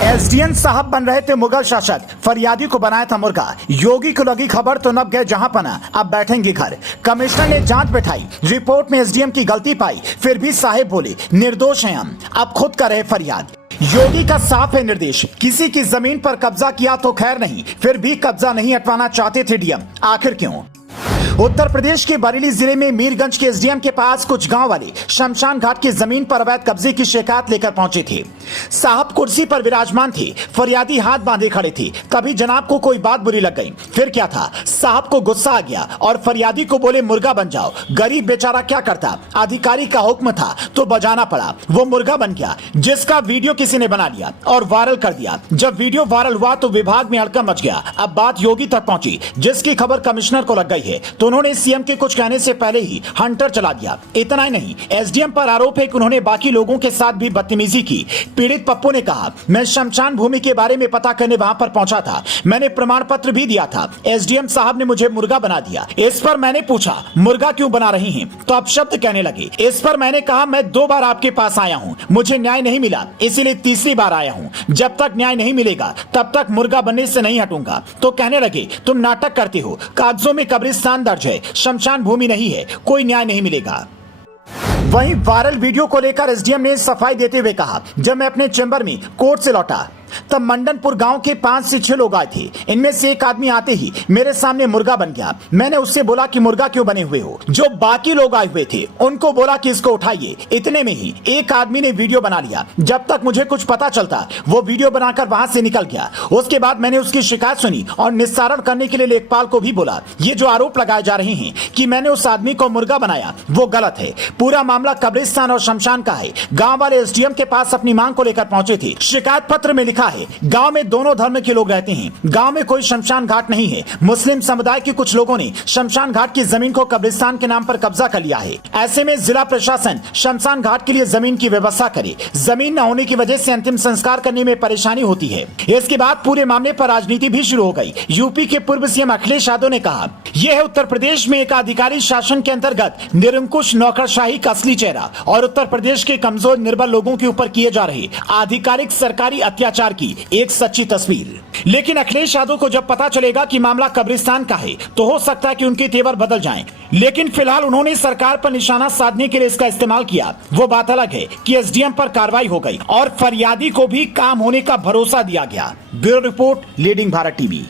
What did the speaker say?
SDM साहब बन रहे थे मुगल शासक, फरियादी को बनाया था मुर्गा। योगी को लगी खबर तो नब गए जहां पना, अब बैठेंगे घर। कमिश्नर ने जांच बैठाई, रिपोर्ट में एसडीएम की गलती पाई, फिर भी साहिब बोले निर्दोष हैं हम, अब खुद कर रहे फरियाद। योगी का साफ है निर्देश, किसी की जमीन पर कब्जा किया तो खैर नहीं, फिर भी कब्जा नहीं हटवाना चाहते थे डीएम, आखिर क्यों? उत्तर प्रदेश के बरेली जिले में मीरगंज के एसडीएम के पास कुछ गांव वाले शमशान घाट की जमीन पर अवैध कब्जे की शिकायत लेकर पहुंचे थे। साहब कुर्सी पर विराजमान थे, फरियादी हाथ बांधे खड़े थे। तभी जनाब को कोई बात बुरी लग गई। फिर क्या था, साहब को गुस्सा आ गया और फरियादी को बोले मुर्गा बन जाओ। गरीब बेचारा क्या करता, अधिकारी का हुक्म था तो बजाना पड़ा। वो मुर्गा बन गया, जिसका वीडियो किसी ने बना लिया और वायरल कर दिया। जब वीडियो वायरल हुआ तो विभाग में हड़कंप मच गया। अब बात योगी तक पहुंची, जिसकी खबर कमिश्नर को लग गई है, तो उन्होंने सीएम के कुछ कहने से पहले ही हंटर चला दिया। इतना ही नहीं, एसडीएम पर आरोप है कि उन्होंने बाकी लोगों के साथ भी बदतमीजी की। पीड़ित पप्पू ने कहा, मैं शमशान भूमि के बारे में पता करने वहां पर पहुंचा था, मैंने प्रमाण पत्र भी दिया था। एसडीएम साहब ने मुझे मुर्गा बना दिया। इस पर मैंने पूछा मुर्गा क्यों बना रही हैं, तो अब शब्द कहने लगे। इस पर मैंने कहा मैं 2 बार आपके पास आया हूं, मुझे न्याय नहीं मिला, इसीलिए तीसरी बार आया हूं। जब तक न्याय नहीं मिलेगा तब तक मुर्गा बनने से नहीं हटूंगा। तो कहने लगे तुम नाटक करते हो, कागजों में कब्रिस्तान दर्ज है, शमशान भूमि नहीं है, कोई न्याय नहीं मिलेगा। वहीं वायरल वीडियो को लेकर एसडीएम ने सफाई देते हुए कहा, जब मैं अपने चेंबर में कोर्ट से लौटा तब मंडनपुर गांव के 5 से 6 लोग आए थे। इनमें से एक आदमी आते ही मेरे सामने मुर्गा बन गया। मैंने उससे बोला कि मुर्गा क्यों बने हुए हो। जो बाकी लोग आए हुए थे उनको बोला कि इसको उठाइए। इतने में ही एक आदमी ने वीडियो बना लिया। जब तक मुझे कुछ पता चलता वो वीडियो बनाकर वहां से निकल गया। उसके बाद मैंने उसकी शिकायत सुनी और निस्तारण करने के लिए लेखपाल को भी बोला। ये जो आरोप लगाए जा रहे हैं कि मैंने उस आदमी को मुर्गा बनाया, वो गलत है। पूरा मामला कब्रिस्तान और शमशान का है। गाँव वाले एसडीएम के पास अपनी मांग को लेकर पहुंचे थे। शिकायत पत्र में है, गांव में दोनों धर्म के लोग रहते हैं, गांव में कोई शमशान घाट नहीं है। मुस्लिम समुदाय के कुछ लोगों ने शमशान घाट की जमीन को कब्रिस्तान के नाम पर कब्जा कर लिया है। ऐसे में जिला प्रशासन शमशान घाट के लिए जमीन की व्यवस्था करे। जमीन न होने की वजह से अंतिम संस्कार करने में परेशानी होती है। इसके बाद पूरे मामले पर राजनीति भी शुरू हो गई। यूपी के पूर्व सीएम अखिलेश यादव ने कहा, यह है उत्तर प्रदेश में एक अधिकारी शासन के अंतर्गत निरंकुश नौकरशाही का असली चेहरा और उत्तर प्रदेश के कमजोर निर्बल लोगों के ऊपर किए जा रहे आधिकारिक सरकारी अत्याचार की एक सच्ची तस्वीर। लेकिन अखिलेश यादव को जब पता चलेगा कि मामला कब्रिस्तान का है तो हो सकता है कि उनके तेवर बदल जाएं। लेकिन फिलहाल उन्होंने सरकार पर निशाना साधने के लिए इसका इस्तेमाल किया। वो बात अलग है कि एसडीएम पर कार्रवाई हो गई और फरियादी को भी काम होने का भरोसा दिया गया। Bureau report, leading Bharat TV.